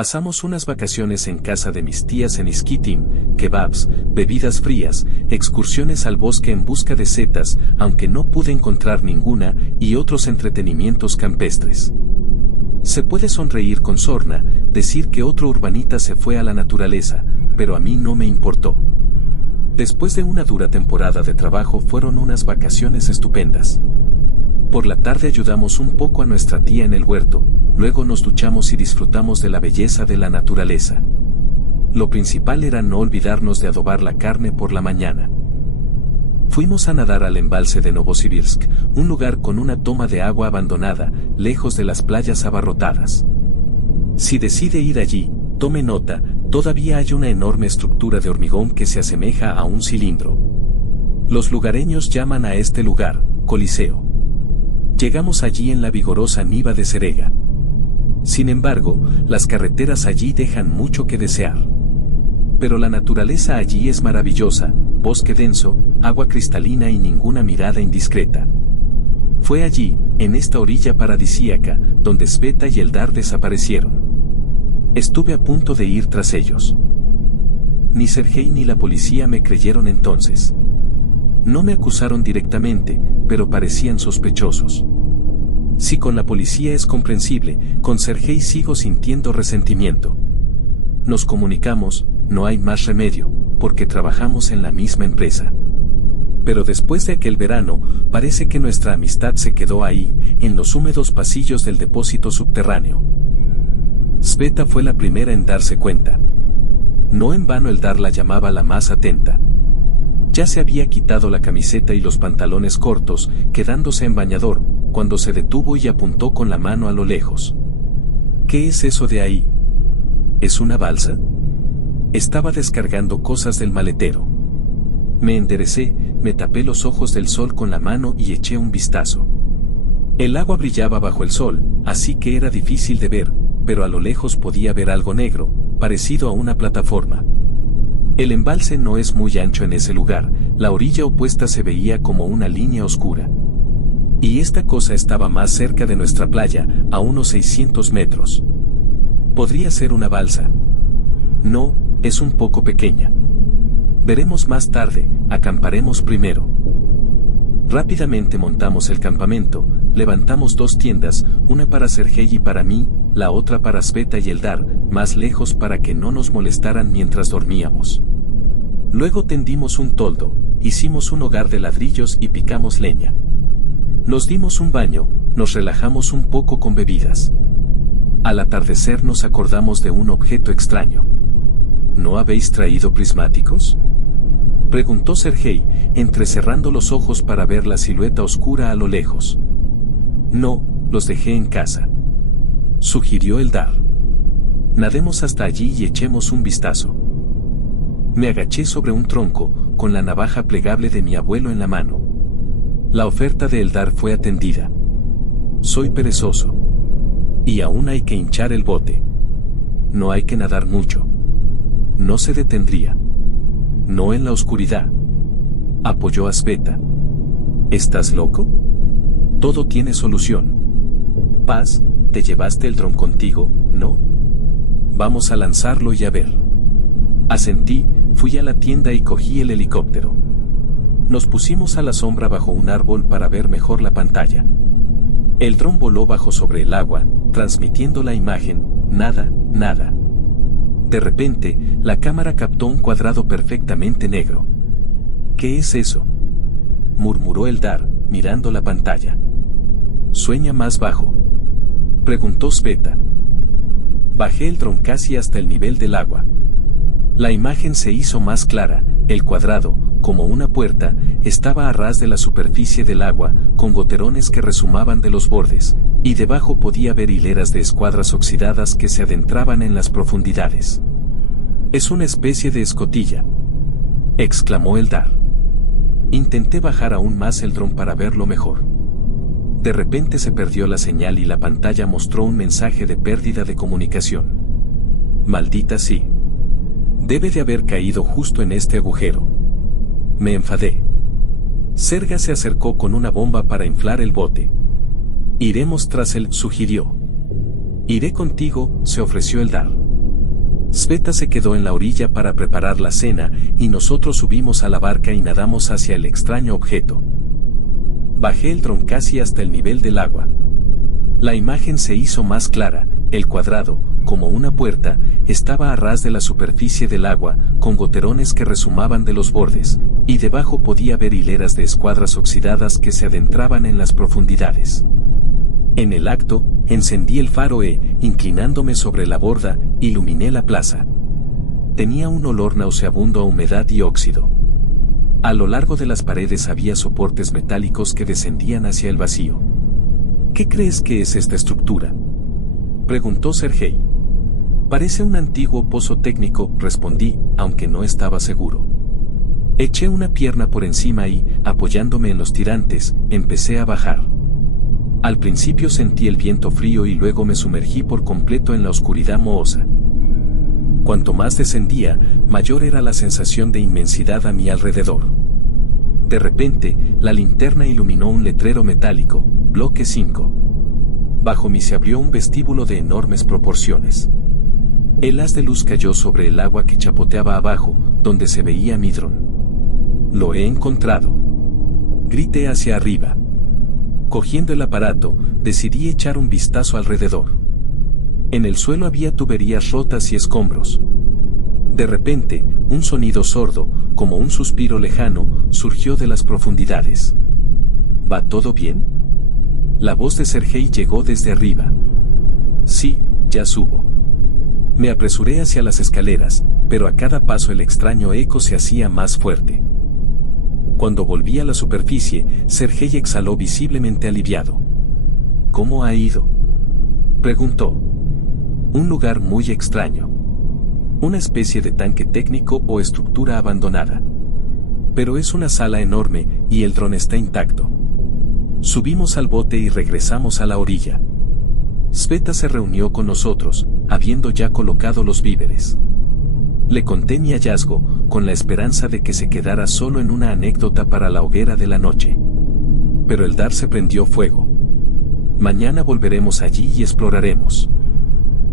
Pasamos unas vacaciones en casa de mis tías en Iskitim, kebabs, bebidas frías, excursiones al bosque en busca de setas, aunque no pude encontrar ninguna, y otros entretenimientos campestres. Se puede sonreír con sorna, decir que otro urbanita se fue a la naturaleza, pero a mí no me importó. Después de una dura temporada de trabajo fueron unas vacaciones estupendas. Por la tarde ayudamos un poco a nuestra tía en el huerto, luego nos duchamos y disfrutamos de la belleza de la naturaleza. Lo principal era no olvidarnos de adobar la carne por la mañana. Fuimos a nadar al embalse de Novosibirsk, un lugar con una toma de agua abandonada, lejos de las playas abarrotadas. Si decide ir allí, tome nota, todavía hay una enorme estructura de hormigón que se asemeja a un cilindro. Los lugareños llaman a este lugar, Coliseo. Llegamos allí en la vigorosa niva de Serega. Sin embargo, las carreteras allí dejan mucho que desear. Pero la naturaleza allí es maravillosa, bosque denso, agua cristalina y ninguna mirada indiscreta. Fue allí, en esta orilla paradisíaca, donde Sveta y Eldar desaparecieron. Estuve a punto de ir tras ellos. Ni Sergei ni la policía me creyeron entonces. No me acusaron directamente, pero parecían sospechosos. Si con la policía es comprensible, con Sergei sigo sintiendo resentimiento. Nos comunicamos, no hay más remedio, porque trabajamos en la misma empresa. Pero después de aquel verano, parece que nuestra amistad se quedó ahí, en los húmedos pasillos del depósito subterráneo. Sveta fue la primera en darse cuenta. No en vano Eldar la llamaba la más atenta. Ya se había quitado la camiseta y los pantalones cortos, quedándose en bañador, cuando se detuvo y apuntó con la mano a lo lejos. ¿Qué es eso de ahí? ¿Es una balsa? Estaba descargando cosas del maletero. Me enderecé, me tapé los ojos del sol con la mano y eché un vistazo. El agua brillaba bajo el sol, así que era difícil de ver, pero a lo lejos podía ver algo negro, parecido a una plataforma. El embalse no es muy ancho en ese lugar, la orilla opuesta se veía como una línea oscura. Y esta cosa estaba más cerca de nuestra playa, a unos 600 metros. ¿Podría ser una balsa? No, es un poco pequeña. Veremos más tarde, acamparemos primero. Rápidamente montamos el campamento, levantamos 2 tiendas, una para Sergei y para mí, la otra para Sveta y Eldar, más lejos para que no nos molestaran mientras dormíamos. Luego tendimos un toldo, hicimos un hogar de ladrillos y picamos leña. Nos dimos un baño, nos relajamos un poco con bebidas. Al atardecer nos acordamos de un objeto extraño. ¿No habéis traído prismáticos?, preguntó Sergei, entrecerrando los ojos para ver la silueta oscura a lo lejos. No, los dejé en casa, sugirió Eldar. Nademos hasta allí y echemos un vistazo. Me agaché sobre un tronco, con la navaja plegable de mi abuelo en la mano. La oferta de Eldar fue atendida. Soy perezoso. Y aún hay que hinchar el bote. No hay que nadar mucho. No se detendría. No en la oscuridad. Apoyó a Sveta. ¿Estás loco? Todo tiene solución. Paz, te llevaste el dron contigo, ¿no? Vamos a lanzarlo y a ver. Asentí, fui a la tienda y cogí el helicóptero. Nos pusimos a la sombra bajo un árbol para ver mejor la pantalla. El dron voló bajo sobre el agua, transmitiendo la imagen, nada. De repente, la cámara captó un cuadrado perfectamente negro. ¿Qué es eso?, murmuró Eldar, mirando la pantalla. ¿Sueña más bajo?, preguntó Sveta. Bajé el dron casi hasta el nivel del agua. La imagen se hizo más clara, el cuadrado, como una puerta, estaba a ras de la superficie del agua, con goterones que rezumaban de los bordes, y debajo podía ver hileras de escuadras oxidadas que se adentraban en las profundidades. Es una especie de escotilla, exclamó Eldar. Intenté bajar aún más el dron para verlo mejor. De repente se perdió la señal y la pantalla mostró un mensaje de pérdida de comunicación. Maldita sí. Debe de haber caído justo en este agujero. Me enfadé. Serga se acercó con una bomba para inflar el bote. Iremos tras él, sugirió. Iré contigo, se ofreció Eldar. Sveta se quedó en la orilla para preparar la cena y nosotros subimos a la barca y nadamos hacia el extraño objeto. Bajé el dron casi hasta el nivel del agua. La imagen se hizo más clara, el cuadrado, como una puerta, estaba a ras de la superficie del agua, con goterones que rezumaban de los bordes, y debajo podía ver hileras de escuadras oxidadas que se adentraban en las profundidades. En el acto, encendí el faro e, inclinándome sobre la borda, iluminé la plaza. Tenía un olor nauseabundo a humedad y óxido. A lo largo de las paredes había soportes metálicos que descendían hacia el vacío. ¿Qué crees que es esta estructura?, preguntó Sergei. Parece un antiguo pozo técnico, respondí, aunque no estaba seguro. Eché una pierna por encima y, apoyándome en los tirantes, empecé a bajar. Al principio sentí el viento frío y luego me sumergí por completo en la oscuridad mohosa. Cuanto más descendía, mayor era la sensación de inmensidad a mi alrededor. De repente, la linterna iluminó un letrero metálico, bloque 5. Bajo mí se abrió un vestíbulo de enormes proporciones. El haz de luz cayó sobre el agua que chapoteaba abajo, donde se veía mi dron. Lo he encontrado. Grité hacia arriba. Cogiendo el aparato, decidí echar un vistazo alrededor. En el suelo había tuberías rotas y escombros. De repente, un sonido sordo, como un suspiro lejano, surgió de las profundidades. ¿Va todo bien?, la voz de Sergei llegó desde arriba. Sí, ya subo. Me apresuré hacia las escaleras, pero a cada paso el extraño eco se hacía más fuerte. Cuando volví a la superficie, Sergei exhaló visiblemente aliviado. ¿Cómo ha ido?, preguntó. Un lugar muy extraño. Una especie de tanque técnico o estructura abandonada. Pero es una sala enorme, y el dron está intacto. Subimos al bote y regresamos a la orilla. Sveta se reunió con nosotros, habiendo ya colocado los víveres. Le conté mi hallazgo, con la esperanza de que se quedara solo en una anécdota para la hoguera de la noche. Pero el dar se prendió fuego. Mañana volveremos allí y exploraremos.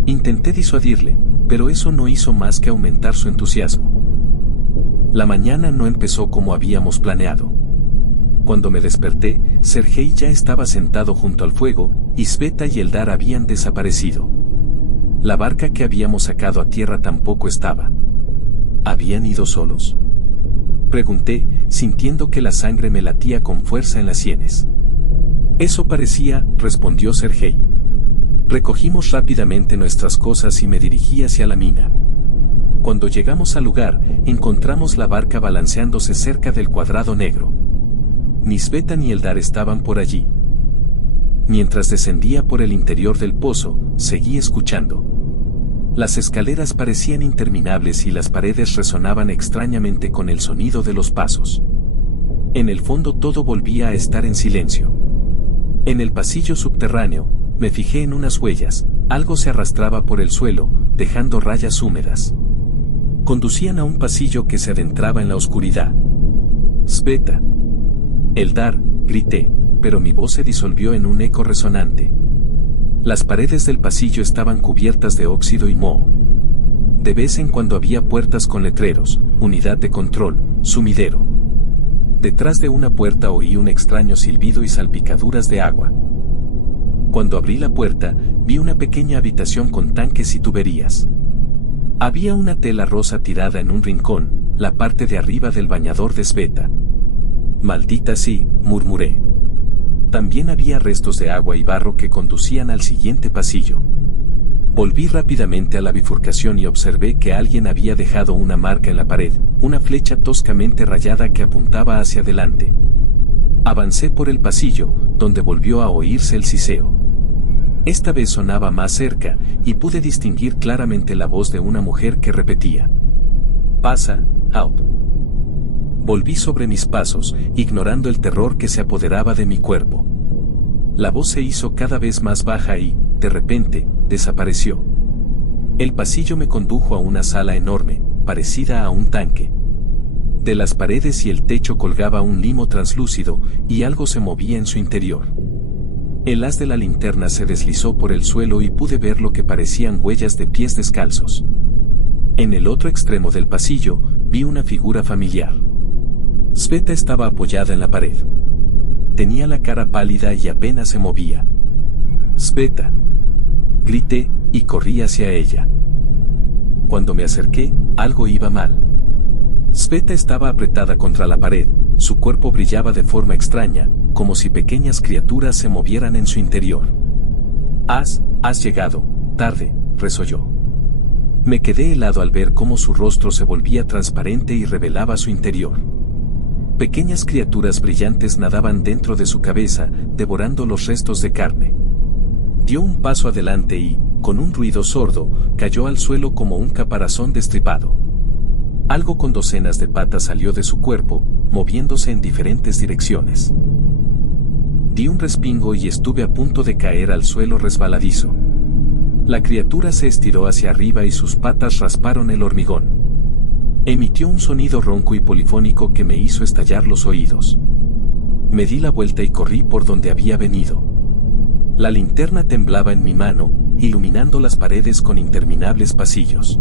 Intenté disuadirle, pero eso no hizo más que aumentar su entusiasmo. La mañana no empezó como habíamos planeado. Cuando me desperté, Sergei ya estaba sentado junto al fuego, y Sveta y Eldar habían desaparecido. La barca que habíamos sacado a tierra tampoco estaba. ¿Habían ido solos?, pregunté, sintiendo que la sangre me latía con fuerza en las sienes. Eso parecía, respondió Sergei. Recogimos rápidamente nuestras cosas y me dirigí hacia la mina. Cuando llegamos al lugar, encontramos la barca balanceándose cerca del cuadrado negro. Ni Sveta ni Eldar estaban por allí. Mientras descendía por el interior del pozo, seguí escuchando. Las escaleras parecían interminables y las paredes resonaban extrañamente con el sonido de los pasos. En el fondo todo volvía a estar en silencio. En el pasillo subterráneo, me fijé en unas huellas, algo se arrastraba por el suelo, dejando rayas húmedas. Conducían a un pasillo que se adentraba en la oscuridad. Sveta. Eldar, grité, pero mi voz se disolvió en un eco resonante. Las paredes del pasillo estaban cubiertas de óxido y moho. De vez en cuando había puertas con letreros, unidad de control, sumidero. Detrás de una puerta oí un extraño silbido y salpicaduras de agua. Cuando abrí la puerta, vi una pequeña habitación con tanques y tuberías. Había una tela rosa tirada en un rincón, la parte de arriba del bañador de Sveta. Maldita sí, murmuré. También había restos de agua y barro que conducían al siguiente pasillo. Volví rápidamente a la bifurcación y observé que alguien había dejado una marca en la pared, una flecha toscamente rayada que apuntaba hacia adelante. Avancé por el pasillo, donde volvió a oírse el siseo. Esta vez sonaba más cerca, y pude distinguir claramente la voz de una mujer que repetía: «Pasa, Haupt». Volví sobre mis pasos, ignorando el terror que se apoderaba de mi cuerpo. La voz se hizo cada vez más baja y, de repente, desapareció. El pasillo me condujo a una sala enorme, parecida a un tanque. De las paredes y el techo colgaba un limo translúcido, y algo se movía en su interior. El haz de la linterna se deslizó por el suelo y pude ver lo que parecían huellas de pies descalzos. En el otro extremo del pasillo, vi una figura familiar. Sveta estaba apoyada en la pared. Tenía la cara pálida y apenas se movía. «Sveta», grité, y corrí hacia ella. Cuando me acerqué, algo iba mal. Sveta estaba apretada contra la pared, su cuerpo brillaba de forma extraña, como si pequeñas criaturas se movieran en su interior. Has llegado, tarde», resolló. Me quedé helado al ver cómo su rostro se volvía transparente y revelaba su interior. Pequeñas criaturas brillantes nadaban dentro de su cabeza, devorando los restos de carne. Dio un paso adelante y, con un ruido sordo, cayó al suelo como un caparazón destripado. Algo con docenas de patas salió de su cuerpo, moviéndose en diferentes direcciones. Di un respingo y estuve a punto de caer al suelo resbaladizo. La criatura se estiró hacia arriba y sus patas rasparon el hormigón. Emitió un sonido ronco y polifónico que me hizo estallar los oídos. Me di la vuelta y corrí por donde había venido. La linterna temblaba en mi mano, iluminando las paredes con interminables pasillos.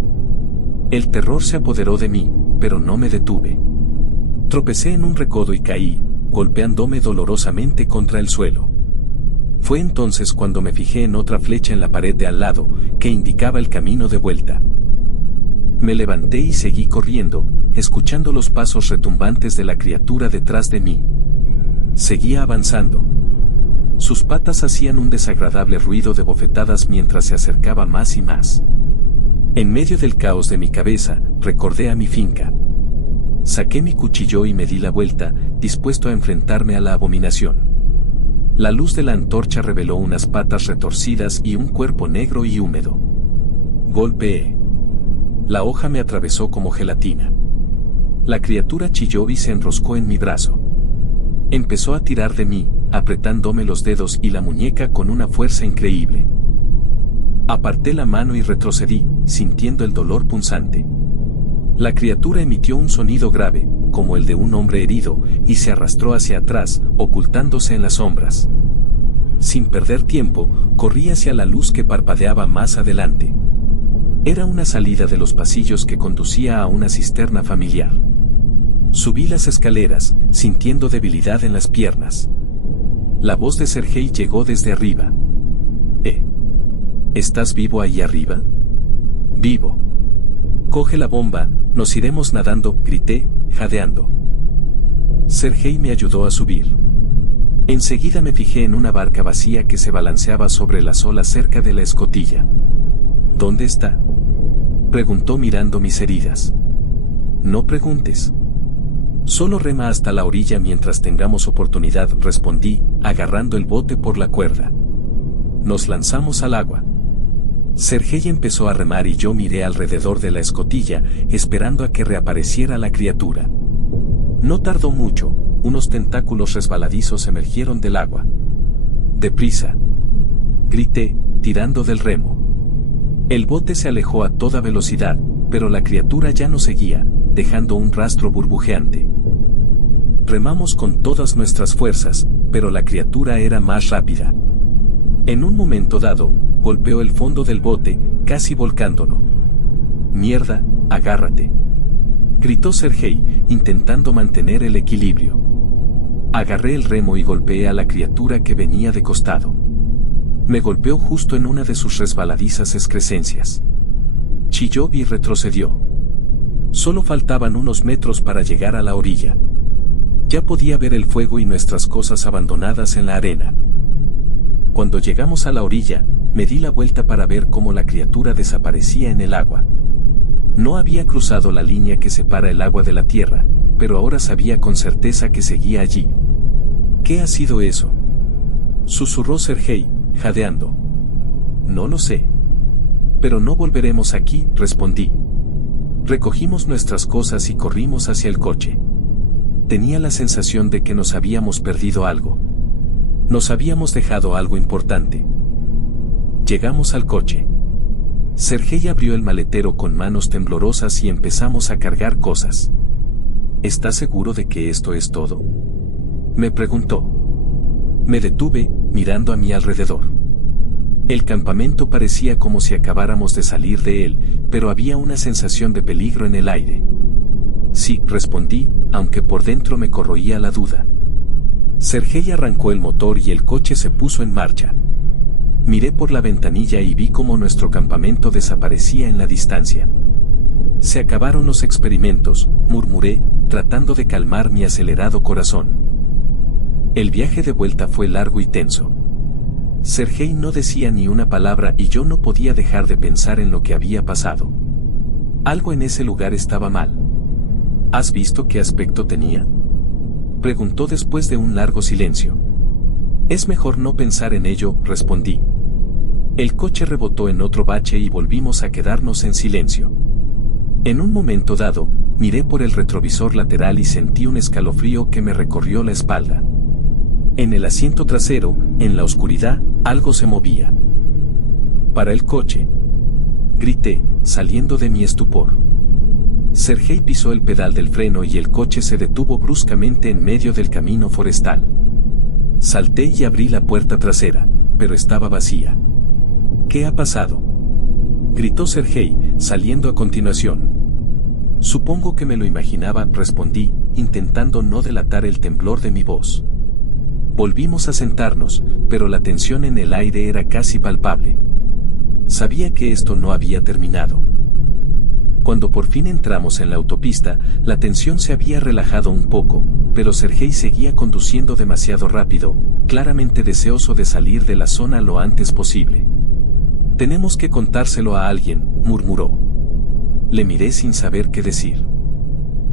El terror se apoderó de mí, pero no me detuve. Tropecé en un recodo y caí, golpeándome dolorosamente contra el suelo. Fue entonces cuando me fijé en otra flecha en la pared de al lado, que indicaba el camino de vuelta. Me levanté y seguí corriendo, escuchando los pasos retumbantes de la criatura detrás de mí. Seguía avanzando. Sus patas hacían un desagradable ruido de bofetadas mientras se acercaba más y más. En medio del caos de mi cabeza, recordé a mi finca. Saqué mi cuchillo y me di la vuelta, dispuesto a enfrentarme a la abominación. La luz de la antorcha reveló unas patas retorcidas y un cuerpo negro y húmedo. Golpeé. La hoja me atravesó como gelatina. La criatura chilló y se enroscó en mi brazo. Empezó a tirar de mí, apretándome los dedos y la muñeca con una fuerza increíble. Aparté la mano y retrocedí, sintiendo el dolor punzante. La criatura emitió un sonido grave, como el de un hombre herido, y se arrastró hacia atrás, ocultándose en las sombras. Sin perder tiempo, corrí hacia la luz que parpadeaba más adelante. Era una salida de los pasillos que conducía a una cisterna familiar. Subí las escaleras, sintiendo debilidad en las piernas. La voz de Sergei llegó desde arriba. ¿Estás vivo ahí arriba? Vivo. Coge la bomba, nos iremos nadando, grité, jadeando. Sergei me ayudó a subir. Enseguida me fijé en una barca vacía que se balanceaba sobre las olas cerca de la escotilla. ¿Dónde está?, preguntó mirando mis heridas. No preguntes. Solo rema hasta la orilla mientras tengamos oportunidad, respondí, agarrando el bote por la cuerda. Nos lanzamos al agua. Sergei empezó a remar y yo miré alrededor de la escotilla, esperando a que reapareciera la criatura. No tardó mucho, unos tentáculos resbaladizos emergieron del agua. ¡Deprisa!, grité, tirando del remo. El bote se alejó a toda velocidad, pero la criatura ya no seguía, dejando un rastro burbujeante. Remamos con todas nuestras fuerzas, pero la criatura era más rápida. En un momento dado, golpeó el fondo del bote, casi volcándolo. «Mierda, agárrate», gritó Sergei, intentando mantener el equilibrio. Agarré el remo y golpeé a la criatura que venía de costado. Me golpeó justo en una de sus resbaladizas excrescencias. Chilló y retrocedió. Solo faltaban unos metros para llegar a la orilla. Ya podía ver el fuego y nuestras cosas abandonadas en la arena. Cuando llegamos a la orilla, me di la vuelta para ver cómo la criatura desaparecía en el agua. No había cruzado la línea que separa el agua de la tierra, pero ahora sabía con certeza que seguía allí. ¿Qué ha sido eso?, susurró Sergei, jadeando. No lo sé. Pero no volveremos aquí, respondí. Recogimos nuestras cosas y corrimos hacia el coche. Tenía la sensación de que nos habíamos perdido algo. Nos habíamos dejado algo importante. Llegamos al coche. Sergei abrió el maletero con manos temblorosas y empezamos a cargar cosas. ¿Estás seguro de que esto es todo?, me preguntó. Me detuve, mirando a mi alrededor. El campamento parecía como si acabáramos de salir de él, pero había una sensación de peligro en el aire. Sí, respondí, aunque por dentro me corroía la duda. Sergei arrancó el motor y el coche se puso en marcha. Miré por la ventanilla y vi cómo nuestro campamento desaparecía en la distancia. Se acabaron los experimentos, murmuré, tratando de calmar mi acelerado corazón. El viaje de vuelta fue largo y tenso. Sergei no decía ni una palabra y yo no podía dejar de pensar en lo que había pasado. Algo en ese lugar estaba mal. ¿Has visto qué aspecto tenía?, preguntó después de un largo silencio. Es mejor no pensar en ello, respondí. El coche rebotó en otro bache y volvimos a quedarnos en silencio. En un momento dado, miré por el retrovisor lateral y sentí un escalofrío que me recorrió la espalda. En el asiento trasero, en la oscuridad, algo se movía. «Para el coche», grité, saliendo de mi estupor. Sergei pisó el pedal del freno y el coche se detuvo bruscamente en medio del camino forestal. Salté y abrí la puerta trasera, pero estaba vacía. «¿Qué ha pasado?», gritó Sergei, saliendo a continuación. «Supongo que me lo imaginaba», respondí, intentando no delatar el temblor de mi voz. Volvimos a sentarnos, pero la tensión en el aire era casi palpable. Sabía que esto no había terminado. Cuando por fin entramos en la autopista, la tensión se había relajado un poco, pero Sergei seguía conduciendo demasiado rápido, claramente deseoso de salir de la zona lo antes posible. «Tenemos que contárselo a alguien», murmuró. Le miré sin saber qué decir.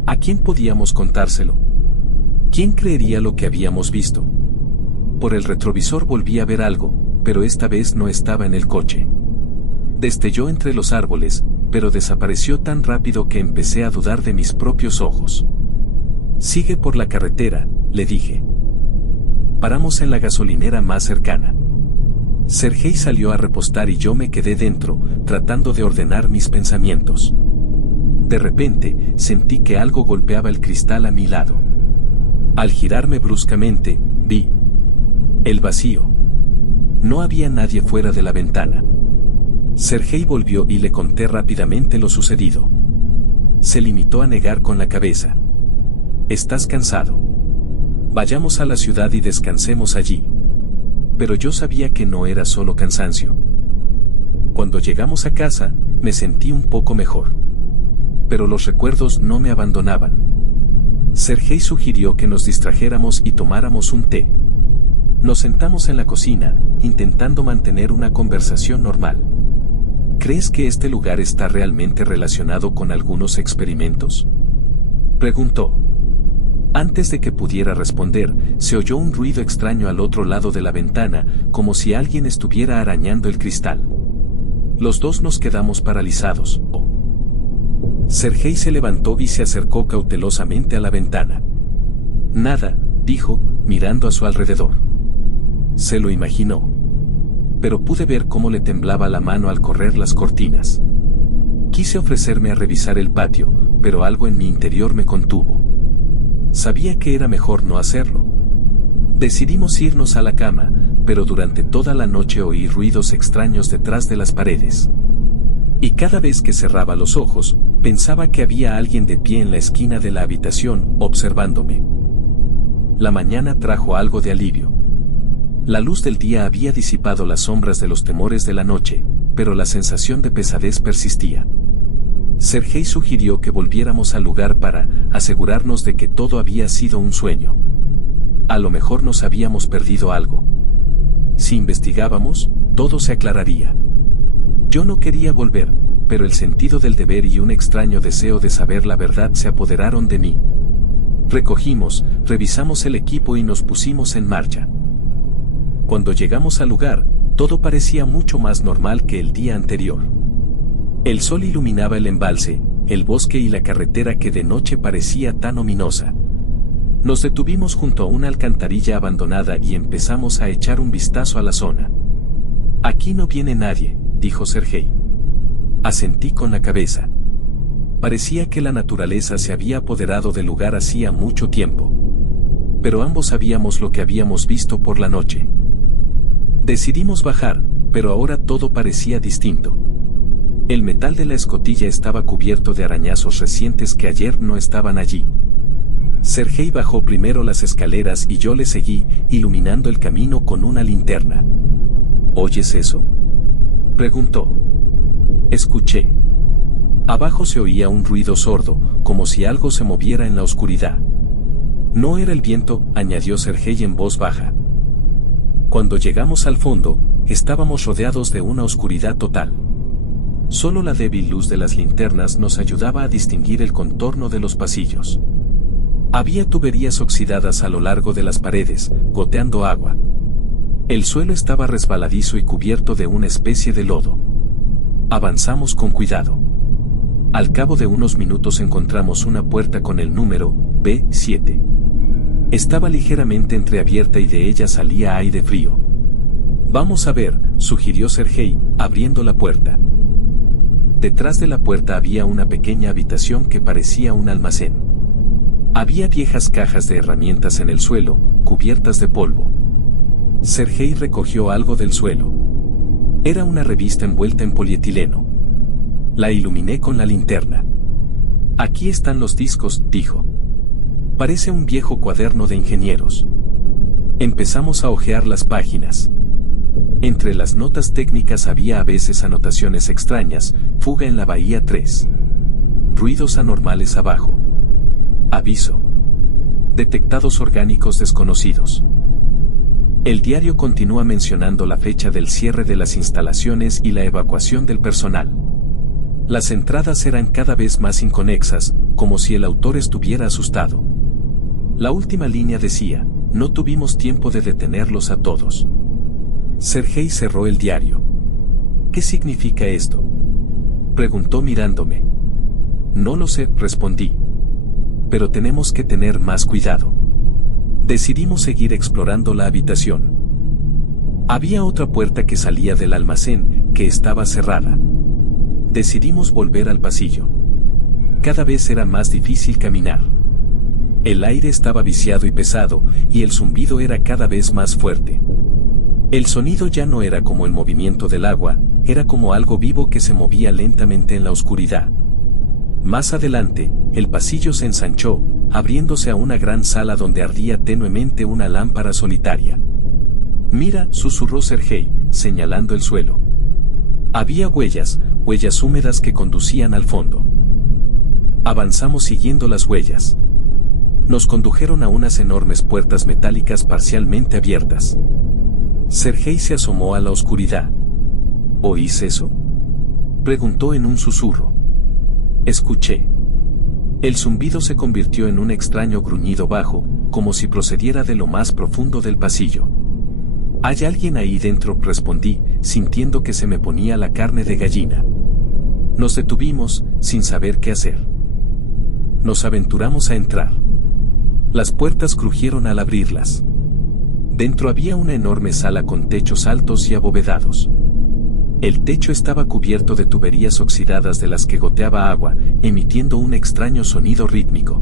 ¿A quién podíamos contárselo? ¿Quién creería lo que habíamos visto? Por el retrovisor volví a ver algo, pero esta vez no estaba en el coche. Destelló entre los árboles, pero desapareció tan rápido que empecé a dudar de mis propios ojos. «Sigue por la carretera», le dije. Paramos en la gasolinera más cercana. Sergei salió a repostar y yo me quedé dentro, tratando de ordenar mis pensamientos. De repente, sentí que algo golpeaba el cristal a mi lado. Al girarme bruscamente, vi el vacío. No había nadie fuera de la ventana. Sergei volvió y le conté rápidamente lo sucedido. Se limitó a negar con la cabeza. «¿Estás cansado? Vayamos a la ciudad y descansemos allí». Pero yo sabía que no era solo cansancio. Cuando llegamos a casa, me sentí un poco mejor. Pero los recuerdos no me abandonaban. Sergei sugirió que nos distrajéramos y tomáramos un té. Nos sentamos en la cocina, intentando mantener una conversación normal. «¿Crees que este lugar está realmente relacionado con algunos experimentos?», preguntó. Antes de que pudiera responder, se oyó un ruido extraño al otro lado de la ventana, como si alguien estuviera arañando el cristal. Los dos nos quedamos paralizados. Sergei se levantó y se acercó cautelosamente a la ventana. «Nada», dijo, mirando a su alrededor. Se lo imaginó. Pero pude ver cómo le temblaba la mano al correr las cortinas. Quise ofrecerme a revisar el patio, pero algo en mi interior me contuvo. Sabía que era mejor no hacerlo. Decidimos irnos a la cama, pero durante toda la noche oí ruidos extraños detrás de las paredes. Y cada vez que cerraba los ojos, pensaba que había alguien de pie en la esquina de la habitación, observándome. La mañana trajo algo de alivio. La luz del día había disipado las sombras de los temores de la noche, pero la sensación de pesadez persistía. Sergei sugirió que volviéramos al lugar para asegurarnos de que todo había sido un sueño. A lo mejor nos habíamos perdido algo. Si investigábamos, todo se aclararía. Yo no quería volver, pero el sentido del deber y un extraño deseo de saber la verdad se apoderaron de mí. Recogimos, revisamos el equipo y nos pusimos en marcha. Cuando llegamos al lugar, todo parecía mucho más normal que el día anterior. El sol iluminaba el embalse, el bosque y la carretera que de noche parecía tan ominosa. Nos detuvimos junto a una alcantarilla abandonada y empezamos a echar un vistazo a la zona. «Aquí no viene nadie», dijo Sergei. Asentí con la cabeza. Parecía que la naturaleza se había apoderado del lugar hacía mucho tiempo. Pero ambos sabíamos lo que habíamos visto por la noche. Decidimos bajar, pero ahora todo parecía distinto. El metal de la escotilla estaba cubierto de arañazos recientes que ayer no estaban allí. Sergei bajó primero las escaleras y yo le seguí, iluminando el camino con una linterna. ¿Oyes eso?, preguntó. Escuché. Abajo se oía un ruido sordo, como si algo se moviera en la oscuridad. No era el viento, añadió Sergei en voz baja. Cuando llegamos al fondo, estábamos rodeados de una oscuridad total. Solo la débil luz de las linternas nos ayudaba a distinguir el contorno de los pasillos. Había tuberías oxidadas a lo largo de las paredes, goteando agua. El suelo estaba resbaladizo y cubierto de una especie de lodo. Avanzamos con cuidado. Al cabo de unos minutos encontramos una puerta con el número B7. Estaba ligeramente entreabierta y de ella salía aire frío. Vamos a ver, sugirió Sergei, abriendo la puerta. Detrás de la puerta había una pequeña habitación que parecía un almacén. Había viejas cajas de herramientas en el suelo, cubiertas de polvo. Sergei recogió algo del suelo. Era una revista envuelta en polietileno. La iluminé con la linterna. Aquí están los discos, dijo. Parece un viejo cuaderno de ingenieros. Empezamos a hojear las páginas. Entre las notas técnicas había a veces anotaciones extrañas, fuga en la bahía 3. Ruidos anormales abajo. Aviso. Detectados orgánicos desconocidos. El diario continúa mencionando la fecha del cierre de las instalaciones y la evacuación del personal. Las entradas eran cada vez más inconexas, como si el autor estuviera asustado. La última línea decía, no tuvimos tiempo de detenerlos a todos. Sergei cerró el diario. ¿Qué significa esto?, preguntó mirándome. No lo sé, respondí. Pero tenemos que tener más cuidado. Decidimos seguir explorando la habitación. Había otra puerta que salía del almacén, que estaba cerrada. Decidimos volver al pasillo. Cada vez era más difícil caminar. El aire estaba viciado y pesado, y el zumbido era cada vez más fuerte. El sonido ya no era como el movimiento del agua, era como algo vivo que se movía lentamente en la oscuridad. Más adelante, el pasillo se ensanchó, abriéndose a una gran sala donde ardía tenuemente una lámpara solitaria. Mira, susurró Sergei, señalando el suelo. Había huellas húmedas que conducían al fondo. Avanzamos siguiendo las huellas. Nos condujeron a unas enormes puertas metálicas parcialmente abiertas. Sergei se asomó a la oscuridad. ¿Oís eso?, preguntó en un susurro. Escuché. El zumbido se convirtió en un extraño gruñido bajo, como si procediera de lo más profundo del pasillo. «¿Hay alguien ahí dentro?», respondí, sintiendo que se me ponía la carne de gallina. Nos detuvimos, sin saber qué hacer. Nos aventuramos a entrar. Las puertas crujieron al abrirlas. Dentro había una enorme sala con techos altos y abovedados. El techo estaba cubierto de tuberías oxidadas de las que goteaba agua, emitiendo un extraño sonido rítmico.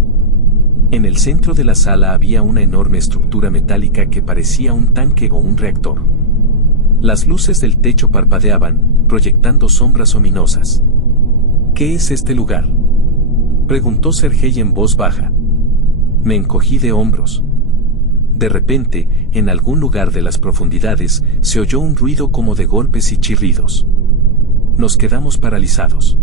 En el centro de la sala había una enorme estructura metálica que parecía un tanque o un reactor. Las luces del techo parpadeaban, proyectando sombras ominosas. ¿Qué es este lugar?, preguntó Sergei en voz baja. Me encogí de hombros. De repente, en algún lugar de las profundidades, se oyó un ruido como de golpes y chirridos. Nos quedamos paralizados.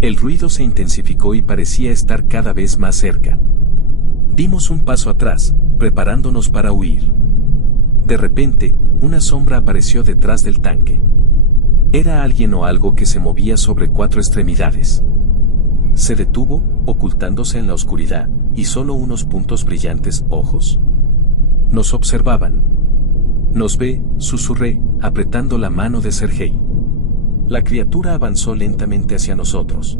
El ruido se intensificó y parecía estar cada vez más cerca. Dimos un paso atrás, preparándonos para huir. De repente, una sombra apareció detrás del tanque. Era alguien o algo que se movía sobre 4 extremidades. Se detuvo, ocultándose en la oscuridad, y solo unos puntos brillantes ojos nos observaban. Nos ve, susurré, apretando la mano de Sergei. La criatura avanzó lentamente hacia nosotros.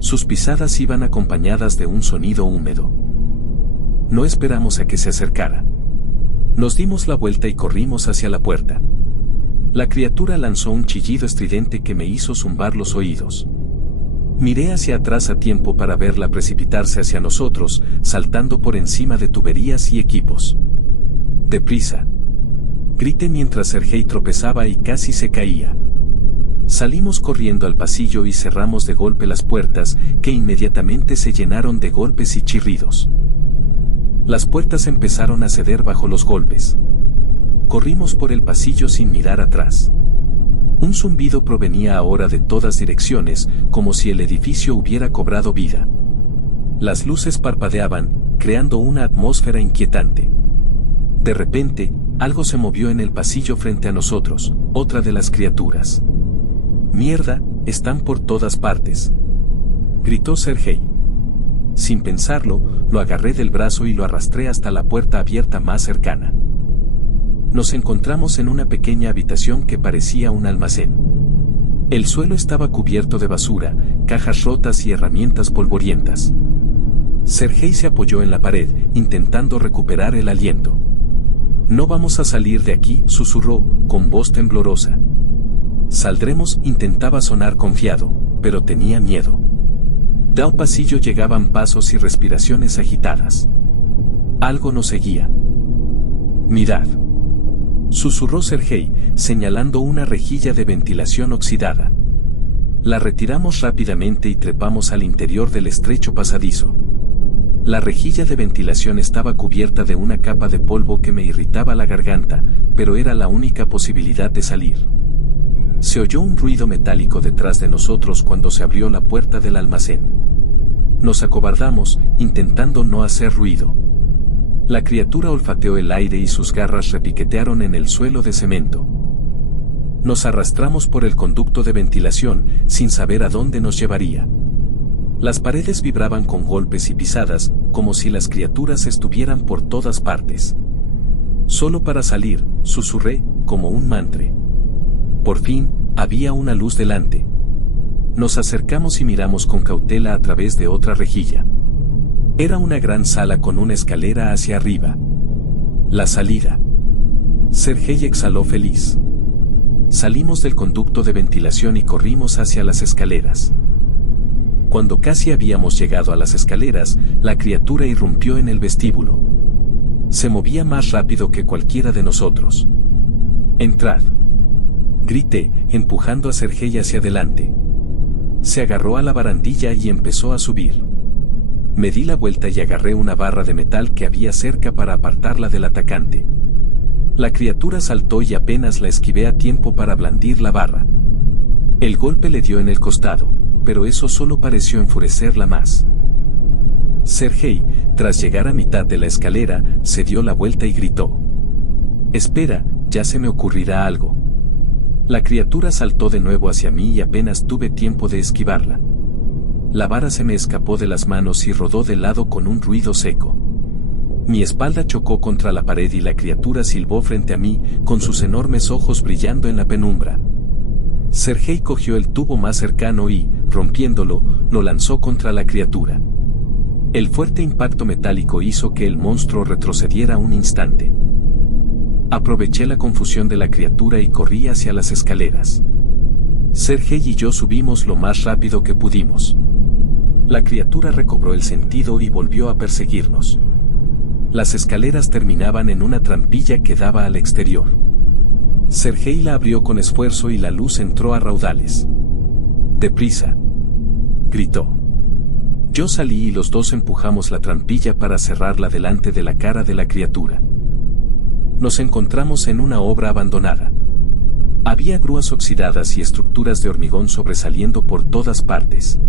Sus pisadas iban acompañadas de un sonido húmedo. No esperamos a que se acercara. Nos dimos la vuelta y corrimos hacia la puerta. La criatura lanzó un chillido estridente que me hizo zumbar los oídos. Miré hacia atrás a tiempo para verla precipitarse hacia nosotros, saltando por encima de tuberías y equipos. ¡Deprisa!, Grité mientras Sergei tropezaba y casi se caía. Salimos corriendo al pasillo y cerramos de golpe las puertas, que inmediatamente se llenaron de golpes y chirridos. Las puertas empezaron a ceder bajo los golpes. Corrimos por el pasillo sin mirar atrás. Un zumbido provenía ahora de todas direcciones, como si el edificio hubiera cobrado vida. Las luces parpadeaban, creando una atmósfera inquietante. De repente, algo se movió en el pasillo frente a nosotros, otra de las criaturas. «Mierda, están por todas partes», gritó Sergei. Sin pensarlo, lo agarré del brazo y lo arrastré hasta la puerta abierta más cercana. Nos encontramos en una pequeña habitación que parecía un almacén. El suelo estaba cubierto de basura, cajas rotas y herramientas polvorientas. Sergei se apoyó en la pared, intentando recuperar el aliento. «No vamos a salir de aquí», susurró, con voz temblorosa. «Saldremos», intentaba sonar confiado, pero tenía miedo. Del pasillo llegaban pasos y respiraciones agitadas. Algo nos seguía. «Mirad», susurró Sergei, señalando una rejilla de ventilación oxidada. La retiramos rápidamente y trepamos al interior del estrecho pasadizo. La rejilla de ventilación estaba cubierta de una capa de polvo que me irritaba la garganta, pero era la única posibilidad de salir. Se oyó un ruido metálico detrás de nosotros cuando se abrió la puerta del almacén. Nos acobardamos, intentando no hacer ruido. La criatura olfateó el aire y sus garras repiquetearon en el suelo de cemento. Nos arrastramos por el conducto de ventilación, sin saber a dónde nos llevaría. Las paredes vibraban con golpes y pisadas, como si las criaturas estuvieran por todas partes. «Solo para salir», susurré, como un mantra. Por fin, había una luz delante. Nos acercamos y miramos con cautela a través de otra rejilla. Era una gran sala con una escalera hacia arriba. La salida. Sergei exhaló feliz. Salimos del conducto de ventilación y corrimos hacia las escaleras. Cuando casi habíamos llegado a las escaleras, la criatura irrumpió en el vestíbulo. Se movía más rápido que cualquiera de nosotros. «Entrad», grité, empujando a Sergei hacia adelante. Se agarró a la barandilla y empezó a subir. Me di la vuelta y agarré una barra de metal que había cerca para apartarla del atacante. La criatura saltó y apenas la esquivé a tiempo para blandir la barra. El golpe le dio en el costado, pero eso solo pareció enfurecerla más. Sergei, tras llegar a mitad de la escalera, se dio la vuelta y gritó: «Espera, ya se me ocurrirá algo». La criatura saltó de nuevo hacia mí y apenas tuve tiempo de esquivarla. La vara se me escapó de las manos y rodó de lado con un ruido seco. Mi espalda chocó contra la pared y la criatura silbó frente a mí, con sus enormes ojos brillando en la penumbra. Sergei cogió el tubo más cercano y, rompiéndolo, lo lanzó contra la criatura. El fuerte impacto metálico hizo que el monstruo retrocediera un instante. Aproveché la confusión de la criatura y corrí hacia las escaleras. Sergei y yo subimos lo más rápido que pudimos. La criatura recobró el sentido y volvió a perseguirnos. Las escaleras terminaban en una trampilla que daba al exterior. Sergei la abrió con esfuerzo y la luz entró a raudales. «¡Deprisa!», gritó. Yo salí y los dos empujamos la trampilla para cerrarla delante de la cara de la criatura. Nos encontramos en una obra abandonada. Había grúas oxidadas y estructuras de hormigón sobresaliendo por todas partes.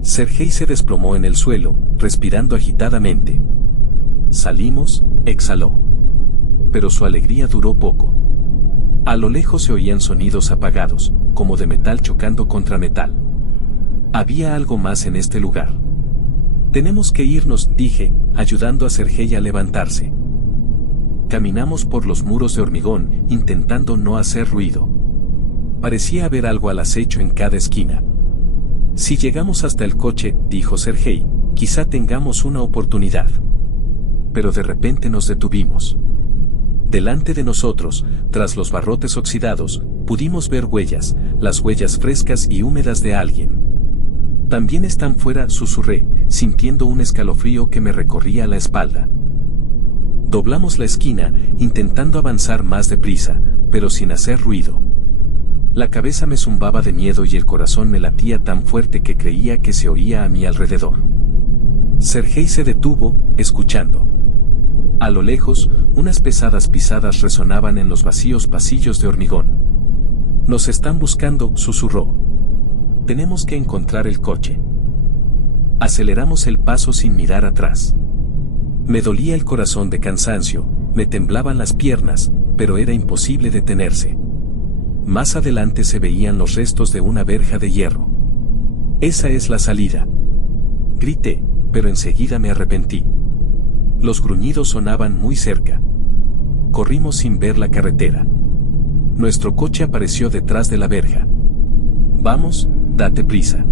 Sergei se desplomó en el suelo, respirando agitadamente. «Salimos», exhaló. Pero su alegría duró poco. A lo lejos se oían sonidos apagados, como de metal chocando contra metal. Había algo más en este lugar. «Tenemos que irnos», dije, ayudando a Sergei a levantarse. Caminamos por los muros de hormigón, intentando no hacer ruido. Parecía haber algo al acecho en cada esquina. «Si llegamos hasta el coche», dijo Sergei, «quizá tengamos una oportunidad». Pero de repente nos detuvimos. Delante de nosotros, tras los barrotes oxidados, pudimos ver huellas, las huellas frescas y húmedas de alguien. «También están fuera», susurré, sintiendo un escalofrío que me recorría la espalda. Doblamos la esquina, intentando avanzar más deprisa, pero sin hacer ruido. La cabeza me zumbaba de miedo y el corazón me latía tan fuerte que creía que se oía a mi alrededor. Sergei se detuvo, escuchando. A lo lejos, unas pesadas pisadas resonaban en los vacíos pasillos de hormigón. Nos están buscando, susurró. Tenemos que encontrar el coche. Aceleramos el paso sin mirar atrás. Me dolía el corazón de cansancio, me temblaban las piernas, pero era imposible detenerse. Más adelante se veían los restos de una verja de hierro. Esa es la salida. Grité, pero enseguida me arrepentí. Los gruñidos sonaban muy cerca. Corrimos sin ver la carretera. Nuestro coche apareció detrás de la verja. Vamos, date prisa,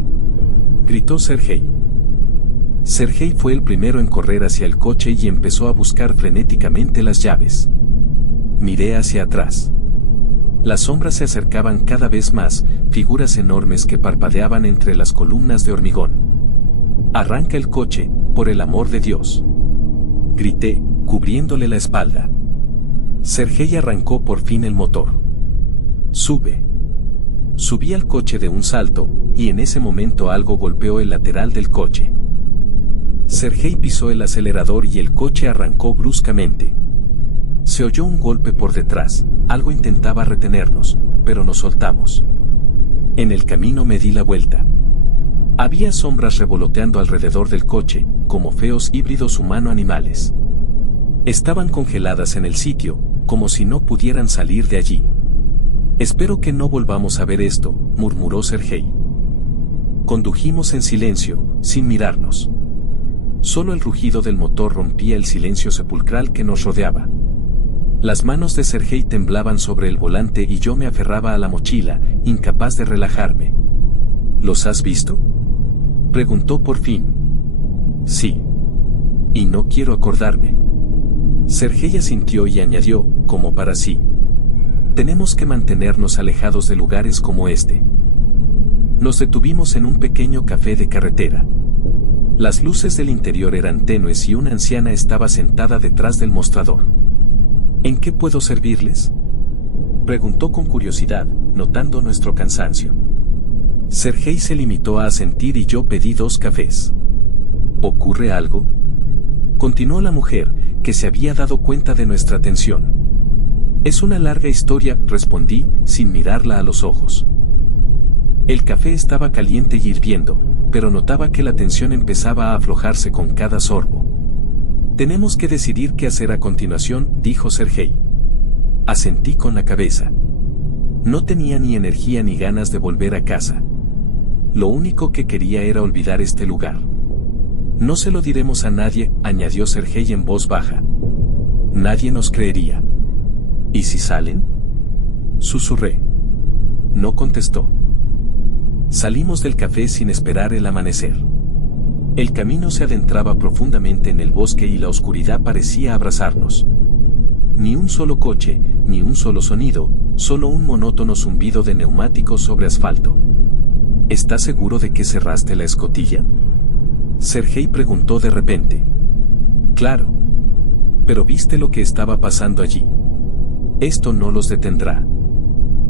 gritó Sergei. Sergei fue el primero en correr hacia el coche y empezó a buscar frenéticamente las llaves. Miré hacia atrás. Las sombras se acercaban cada vez más, figuras enormes que parpadeaban entre las columnas de hormigón. Arranca el coche, por el amor de Dios, grité, cubriéndole la espalda. Sergei arrancó por fin el motor. Sube. Subí al coche de un salto, y en ese momento algo golpeó el lateral del coche. Sergei pisó el acelerador y el coche arrancó bruscamente. Se oyó un golpe por detrás, algo intentaba retenernos, pero nos soltamos. En el camino me di la vuelta. Había sombras revoloteando alrededor del coche, como feos híbridos humano-animales. Estaban congeladas en el sitio, como si no pudieran salir de allí. Espero que no volvamos a ver esto, murmuró Sergei. Condujimos en silencio, sin mirarnos. Solo el rugido del motor rompía el silencio sepulcral que nos rodeaba. Las manos de Sergei temblaban sobre el volante y yo me aferraba a la mochila, incapaz de relajarme. ¿Los has visto?, preguntó por fin. Sí. Y no quiero acordarme. Sergei asintió y añadió, como para sí. Tenemos que mantenernos alejados de lugares como este. Nos detuvimos en un pequeño café de carretera. Las luces del interior eran tenues y una anciana estaba sentada detrás del mostrador. ¿En qué puedo servirles?, preguntó con curiosidad, notando nuestro cansancio. Sergei se limitó a asentir y yo pedí 2 cafés. ¿Ocurre algo?, continuó la mujer, que se había dado cuenta de nuestra tensión. Es una larga historia, respondí, sin mirarla a los ojos. El café estaba caliente y hirviendo, pero notaba que la tensión empezaba a aflojarse con cada sorbo. Tenemos que decidir qué hacer a continuación, dijo Sergei. Asentí con la cabeza. No tenía ni energía ni ganas de volver a casa. Lo único que quería era olvidar este lugar. No se lo diremos a nadie, añadió Sergei en voz baja. Nadie nos creería. ¿Y si salen?, susurré. No contestó. Salimos del café sin esperar el amanecer. El camino se adentraba profundamente en el bosque y la oscuridad parecía abrazarnos. Ni un solo coche, ni un solo sonido, solo un monótono zumbido de neumáticos sobre asfalto. ¿Estás seguro de que cerraste la escotilla?, Sergei preguntó de repente. Claro. Pero viste lo que estaba pasando allí. Esto no los detendrá.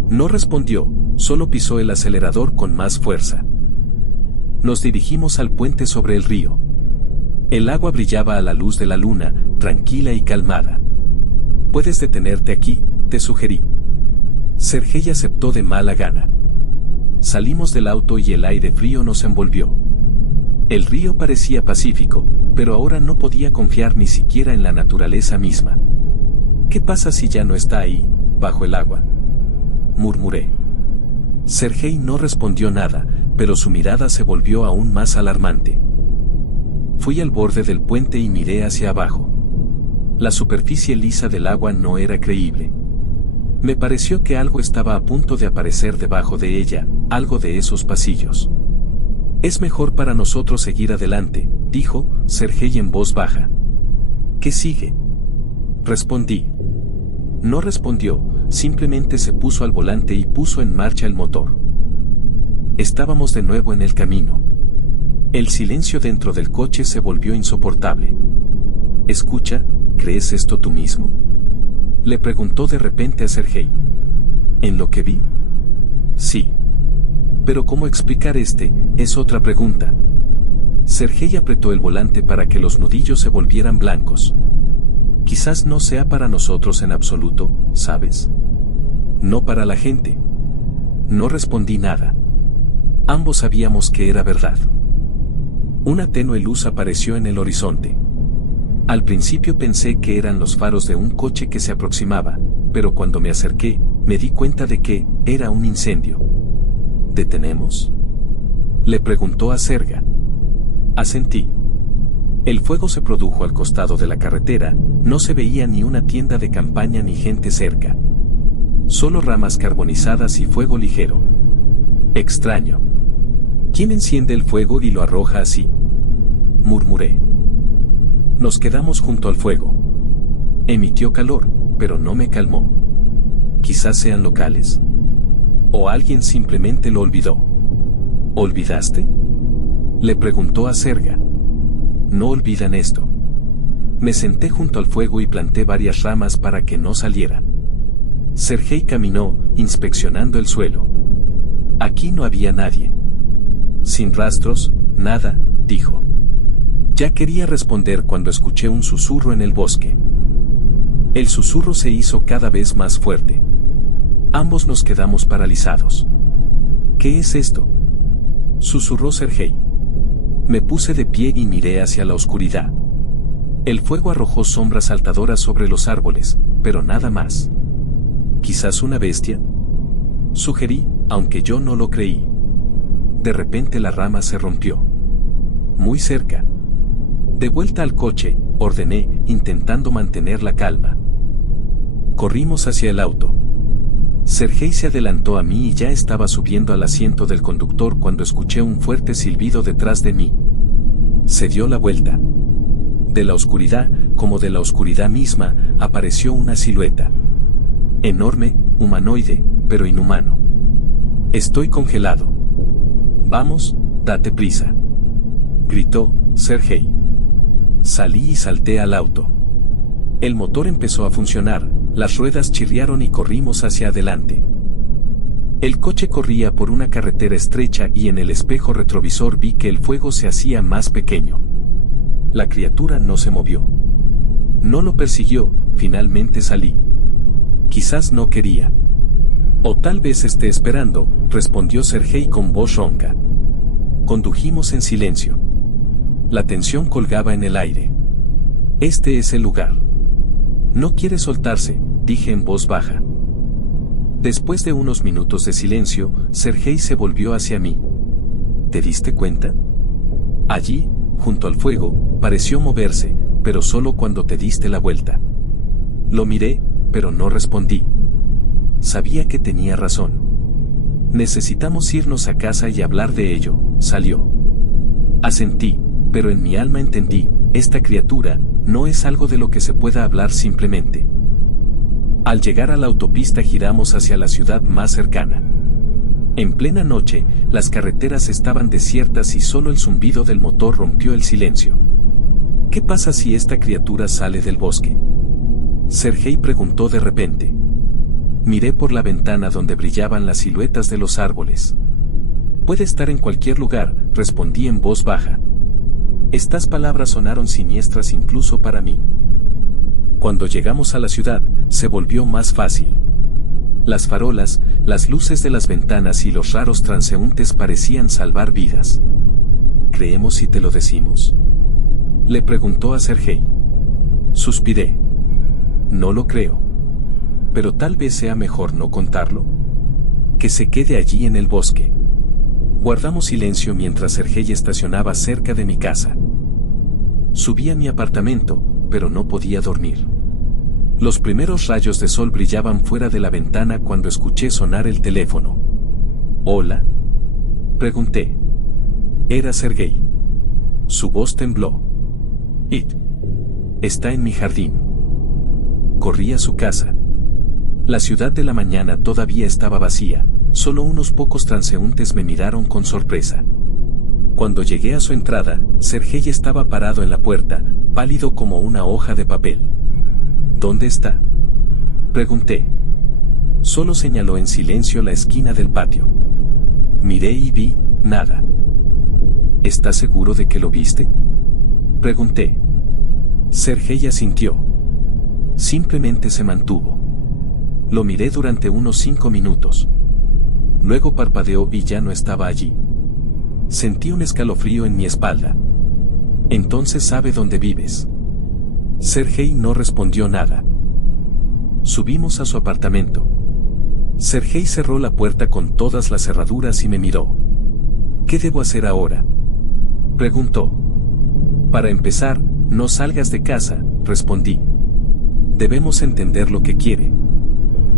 No respondió, solo pisó el acelerador con más fuerza. Nos dirigimos al puente sobre el río. El agua brillaba a la luz de la luna, tranquila y calmada. Puedes detenerte aquí, te sugerí. Sergei aceptó de mala gana. Salimos del auto y el aire frío nos envolvió. El río parecía pacífico, pero ahora no podía confiar ni siquiera en la naturaleza misma. ¿Qué pasa si ya no está ahí, bajo el agua?, murmuré. Sergei no respondió nada, pero su mirada se volvió aún más alarmante. Fui al borde del puente y miré hacia abajo. La superficie lisa del agua no era creíble. Me pareció que algo estaba a punto de aparecer debajo de ella, algo de esos pasillos. Es mejor para nosotros seguir adelante, dijo Sergei en voz baja. ¿Qué sigue?, respondí. No respondió, simplemente se puso al volante y puso en marcha el motor. Estábamos de nuevo en el camino. El silencio dentro del coche se volvió insoportable. Escucha, ¿crees esto tú mismo?, le preguntó de repente a Sergei. ¿En lo que vi? Sí. Pero ¿cómo explicar es otra pregunta. Sergei apretó el volante para que los nudillos se volvieran blancos. Quizás no sea para nosotros en absoluto, ¿sabes? No para la gente. No respondí nada. Ambos sabíamos que era verdad. Una tenue luz apareció en el horizonte. Al principio pensé que eran los faros de un coche que se aproximaba, pero cuando me acerqué, me di cuenta de que era un incendio. ¿Detenemos?, le preguntó a Serga. Asentí. El fuego se produjo al costado de la carretera, no se veía ni una tienda de campaña ni gente cerca. Solo ramas carbonizadas y fuego ligero. Extraño. ¿Quién enciende el fuego y lo arroja así?, murmuré. Nos quedamos junto al fuego. Emitió calor, pero no me calmó. Quizás sean locales. O alguien simplemente lo olvidó. ¿Olvidaste?, le preguntó a Serga. No olvidan esto. Me senté junto al fuego y planté varias ramas para que no saliera. Sergei caminó, inspeccionando el suelo. Aquí no había nadie. Sin rastros, nada, dijo. Ya quería responder cuando escuché un susurro en el bosque. El susurro se hizo cada vez más fuerte. Ambos nos quedamos paralizados. ¿Qué es esto?, susurró Sergei. Me puse de pie y miré hacia la oscuridad. El fuego arrojó sombras saltadoras sobre los árboles, pero nada más. ¿Quizás una bestia?, sugerí, aunque yo no lo creí. De repente la rama se rompió. Muy cerca. De vuelta al coche, ordené, intentando mantener la calma. Corrimos hacia el auto. Sergei se adelantó a mí y ya estaba subiendo al asiento del conductor cuando escuché un fuerte silbido detrás de mí. Se dio la vuelta. De la oscuridad, como de la oscuridad misma, apareció una silueta. Enorme, humanoide, pero inhumano. Estoy congelado. Vamos, date prisa, gritó Sergei. Salí y salté al auto. El motor empezó a funcionar, las ruedas chirriaron y corrimos hacia adelante. El coche corría por una carretera estrecha y en el espejo retrovisor vi que el fuego se hacía más pequeño. La criatura no se movió. No lo persiguió, finalmente salí. Quizás no quería. O tal vez esté esperando, respondió Sergei con voz ronca. Condujimos en silencio. La tensión colgaba en el aire. Este es el lugar. No quiere soltarse, dije en voz baja. Después de unos minutos de silencio, Sergei se volvió hacia mí. ¿Te diste cuenta? Allí, junto al fuego, pareció moverse, pero solo cuando te diste la vuelta. Lo miré, pero no respondí. Sabía que tenía razón. Necesitamos irnos a casa y hablar de ello, salió. Asentí, pero en mi alma entendí, esta criatura, no es algo de lo que se pueda hablar simplemente. Al llegar a la autopista giramos hacia la ciudad más cercana. En plena noche, las carreteras estaban desiertas y solo el zumbido del motor rompió el silencio. ¿Qué pasa si esta criatura sale del bosque?, Sergei preguntó de repente. Miré por la ventana donde brillaban las siluetas de los árboles. Puede estar en cualquier lugar, respondí en voz baja. Estas palabras sonaron siniestras incluso para mí. Cuando llegamos a la ciudad, se volvió más fácil. Las farolas, las luces de las ventanas y los raros transeúntes parecían salvar vidas. ¿Creemos si te lo decimos?, le preguntó a Sergei. Suspiré. No lo creo. Pero tal vez sea mejor no contarlo. Que se quede allí en el bosque. Guardamos silencio mientras Sergei estacionaba cerca de mi casa. Subí a mi apartamento, pero no podía dormir. Los primeros rayos de sol brillaban fuera de la ventana cuando escuché sonar el teléfono. ¿Hola?, pregunté. Era Sergei. Su voz tembló. Está en mi jardín. Corrí a su casa. La ciudad de la mañana todavía estaba vacía, solo unos pocos transeúntes me miraron con sorpresa. Cuando llegué a su entrada, Sergei estaba parado en la puerta, pálido como una hoja de papel. ¿Dónde está?, pregunté. Solo señaló en silencio la esquina del patio. Miré y vi nada. ¿Estás seguro de que lo viste?, pregunté. Sergei asintió. Simplemente se mantuvo. Lo miré durante unos 5 minutos. Luego parpadeó y ya no estaba allí. Sentí un escalofrío en mi espalda. Entonces sabe dónde vives. Sergei no respondió nada. Subimos a su apartamento. Sergei cerró la puerta con todas las cerraduras y me miró. ¿Qué debo hacer ahora?, preguntó. Para empezar, no salgas de casa, respondí. Debemos entender lo que quiere.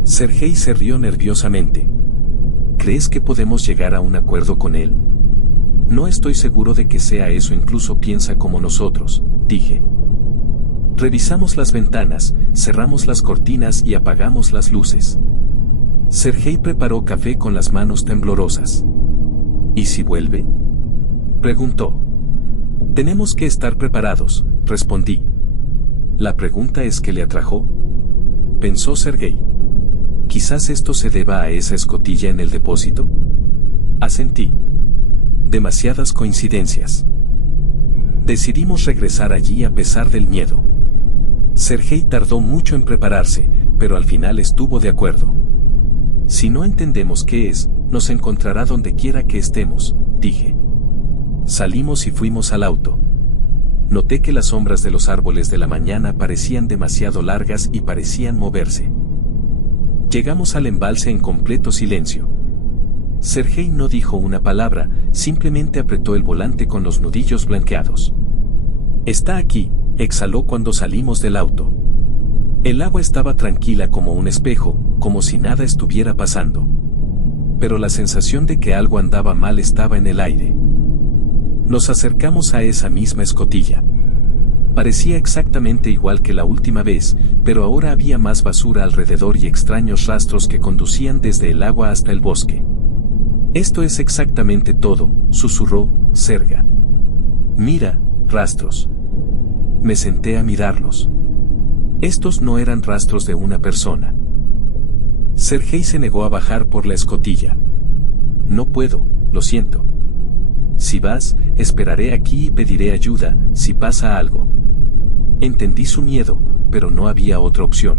Sergei se rió nerviosamente. ¿Crees que podemos llegar a un acuerdo con él? No estoy seguro de que sea eso, incluso piensa como nosotros, dije. Revisamos las ventanas, cerramos las cortinas y apagamos las luces. Sergei preparó café con las manos temblorosas. ¿Y si vuelve?, preguntó. Tenemos que estar preparados, respondí. La pregunta es ¿qué le atrajo?, pensó Sergei. Quizás esto se deba a esa escotilla en el depósito. Asentí. Demasiadas coincidencias. Decidimos regresar allí a pesar del miedo. Sergei tardó mucho en prepararse, pero al final estuvo de acuerdo. Si no entendemos qué es, nos encontrará donde quiera que estemos, dije. Salimos y fuimos al auto. Noté que las sombras de los árboles de la mañana parecían demasiado largas y parecían moverse. Llegamos al embalse en completo silencio. Sergei no dijo una palabra, simplemente apretó el volante con los nudillos blanqueados. Está aquí, exhaló cuando salimos del auto. El agua estaba tranquila como un espejo, como si nada estuviera pasando. Pero la sensación de que algo andaba mal estaba en el aire. Nos acercamos a esa misma escotilla. Parecía exactamente igual que la última vez, pero ahora había más basura alrededor y extraños rastros que conducían desde el agua hasta el bosque. Esto es exactamente todo, susurró Serga. Mira, rastros. Me senté a mirarlos. Estos no eran rastros de una persona. Sergei se negó a bajar por la escotilla. No puedo, lo siento. Si vas, esperaré aquí y pediré ayuda, si pasa algo. Entendí su miedo, pero no había otra opción.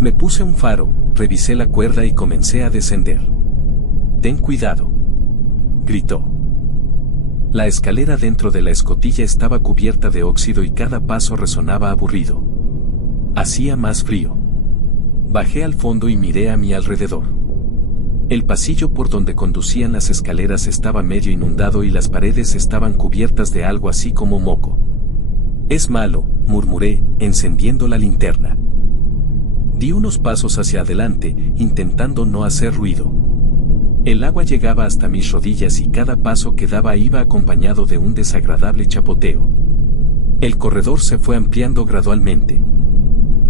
Me puse un faro, revisé la cuerda y comencé a descender. Ten cuidado, gritó. La escalera dentro de la escotilla estaba cubierta de óxido y cada paso resonaba aburrido. Hacía más frío. Bajé al fondo y miré a mi alrededor. El pasillo por donde conducían las escaleras estaba medio inundado y las paredes estaban cubiertas de algo así como moco. Es malo, murmuré, encendiendo la linterna. Di unos pasos hacia adelante, intentando no hacer ruido. El agua llegaba hasta mis rodillas y cada paso que daba iba acompañado de un desagradable chapoteo. El corredor se fue ampliando gradualmente.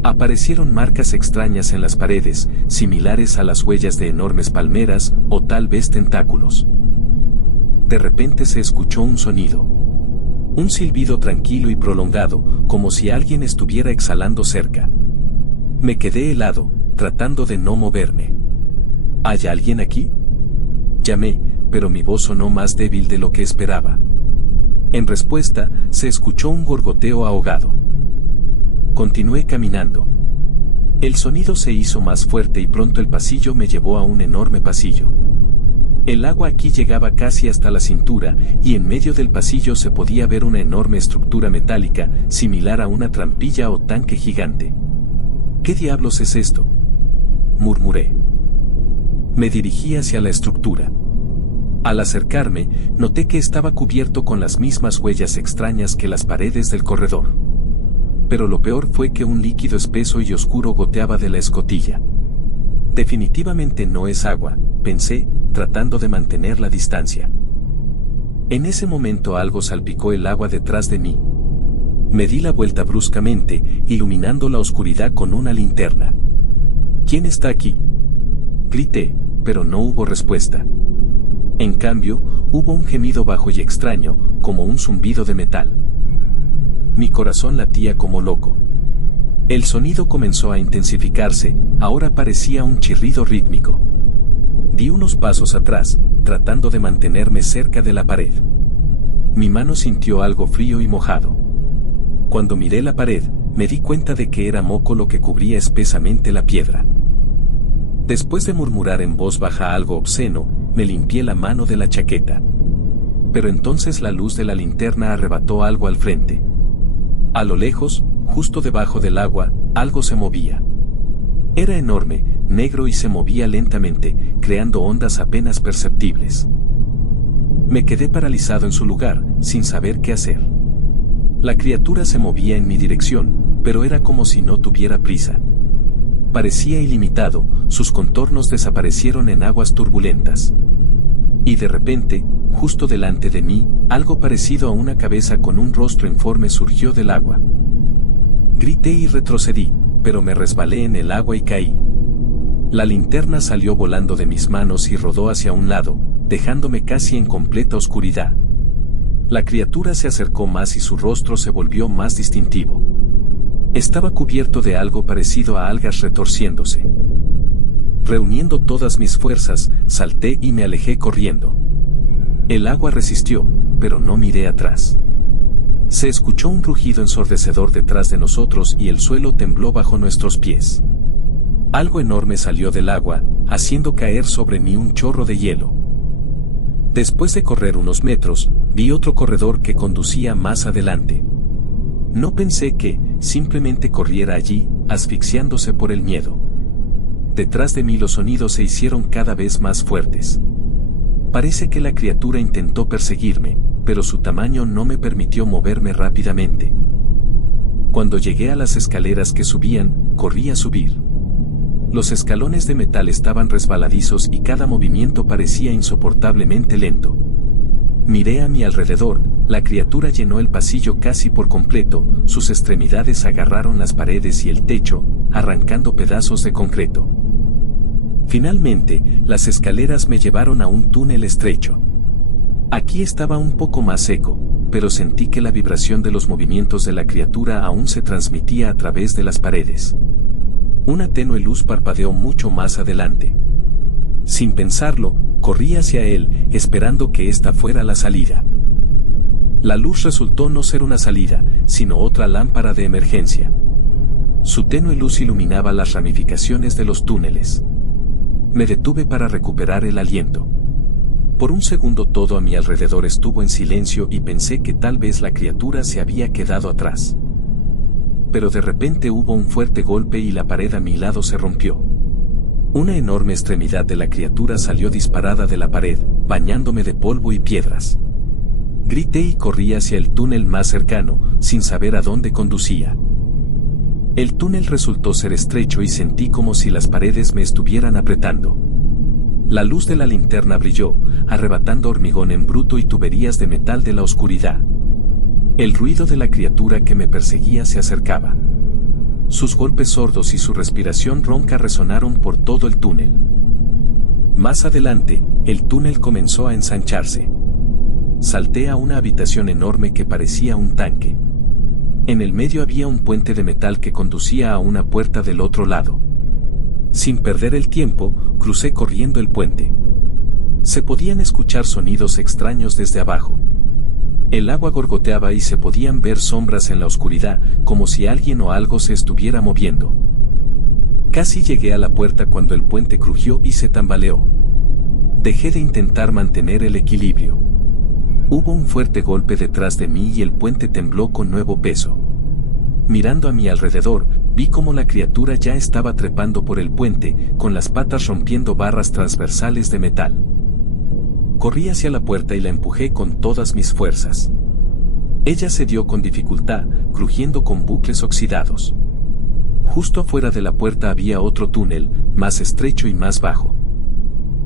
Aparecieron marcas extrañas en las paredes, similares a las huellas de enormes palmeras, o tal vez tentáculos. De repente se escuchó un sonido. Un silbido tranquilo y prolongado, como si alguien estuviera exhalando cerca. Me quedé helado, tratando de no moverme. ¿Hay alguien aquí?, llamé, pero mi voz sonó más débil de lo que esperaba. En respuesta, se escuchó un gorgoteo ahogado. Continué caminando. El sonido se hizo más fuerte y pronto el pasillo me llevó a un enorme pasillo. El agua aquí llegaba casi hasta la cintura, y en medio del pasillo se podía ver una enorme estructura metálica, similar a una trampilla o tanque gigante. ¿Qué diablos es esto?, murmuré. Me dirigí hacia la estructura. Al acercarme, noté que estaba cubierto con las mismas huellas extrañas que las paredes del corredor. Pero lo peor fue que un líquido espeso y oscuro goteaba de la escotilla. Definitivamente no es agua, pensé, tratando de mantener la distancia. En ese momento algo salpicó el agua detrás de mí. Me di la vuelta bruscamente, iluminando la oscuridad con una linterna. ¿Quién está aquí?, grité, pero no hubo respuesta. En cambio, hubo un gemido bajo y extraño, como un zumbido de metal. Mi corazón latía como loco. El sonido comenzó a intensificarse, ahora parecía un chirrido rítmico. Di unos pasos atrás, tratando de mantenerme cerca de la pared. Mi mano sintió algo frío y mojado. Cuando miré la pared, me di cuenta de que era moco lo que cubría espesamente la piedra. Después de murmurar en voz baja algo obsceno, me limpié la mano de la chaqueta. Pero entonces la luz de la linterna arrebató algo al frente. A lo lejos, justo debajo del agua, algo se movía. Era enorme, negro y se movía lentamente, creando ondas apenas perceptibles. Me quedé paralizado en su lugar, sin saber qué hacer. La criatura se movía en mi dirección, pero era como si no tuviera prisa. Parecía ilimitado, sus contornos desaparecieron en aguas turbulentas. Y de repente, justo delante de mí, algo parecido a una cabeza con un rostro informe surgió del agua. Grité y retrocedí, pero me resbalé en el agua y caí. La linterna salió volando de mis manos y rodó hacia un lado, dejándome casi en completa oscuridad. La criatura se acercó más y su rostro se volvió más distintivo. Estaba cubierto de algo parecido a algas retorciéndose. Reuniendo todas mis fuerzas, salté y me alejé corriendo. El agua resistió, pero no miré atrás. Se escuchó un rugido ensordecedor detrás de nosotros y el suelo tembló bajo nuestros pies. Algo enorme salió del agua, haciendo caer sobre mí un chorro de hielo. Después de correr unos metros, vi otro corredor que conducía más adelante. No pensé que, simplemente corriera allí, asfixiándose por el miedo. Detrás de mí los sonidos se hicieron cada vez más fuertes. Parece que la criatura intentó perseguirme, pero su tamaño no me permitió moverme rápidamente. Cuando llegué a las escaleras que subían, corrí a subir. Los escalones de metal estaban resbaladizos y cada movimiento parecía insoportablemente lento. Miré a mi alrededor, la criatura llenó el pasillo casi por completo, sus extremidades agarraron las paredes y el techo, arrancando pedazos de concreto. Finalmente, las escaleras me llevaron a un túnel estrecho. Aquí estaba un poco más seco, pero sentí que la vibración de los movimientos de la criatura aún se transmitía a través de las paredes. Una tenue luz parpadeó mucho más adelante. Sin pensarlo, corrí hacia él, esperando que esta fuera la salida. La luz resultó no ser una salida, sino otra lámpara de emergencia. Su tenue luz iluminaba las ramificaciones de los túneles. Me detuve para recuperar el aliento. Por un segundo todo a mi alrededor estuvo en silencio y pensé que tal vez la criatura se había quedado atrás. Pero de repente hubo un fuerte golpe y la pared a mi lado se rompió. Una enorme extremidad de la criatura salió disparada de la pared, bañándome de polvo y piedras. Grité y corrí hacia el túnel más cercano, sin saber a dónde conducía. El túnel resultó ser estrecho y sentí como si las paredes me estuvieran apretando. La luz de la linterna brilló, arrebatando hormigón en bruto y tuberías de metal de la oscuridad. El ruido de la criatura que me perseguía se acercaba. Sus golpes sordos y su respiración ronca resonaron por todo el túnel. Más adelante, el túnel comenzó a ensancharse. Salté a una habitación enorme que parecía un tanque. En el medio había un puente de metal que conducía a una puerta del otro lado. Sin perder el tiempo, crucé corriendo el puente. Se podían escuchar sonidos extraños desde abajo. El agua gorgoteaba y se podían ver sombras en la oscuridad, como si alguien o algo se estuviera moviendo. Casi llegué a la puerta cuando el puente crujió y se tambaleó. Dejé de intentar mantener el equilibrio. Hubo un fuerte golpe detrás de mí y el puente tembló con nuevo peso. Mirando a mi alrededor, vi cómo la criatura ya estaba trepando por el puente, con las patas rompiendo barras transversales de metal. Corrí hacia la puerta y la empujé con todas mis fuerzas. Ella cedió con dificultad, crujiendo con bucles oxidados. Justo afuera de la puerta había otro túnel, más estrecho y más bajo.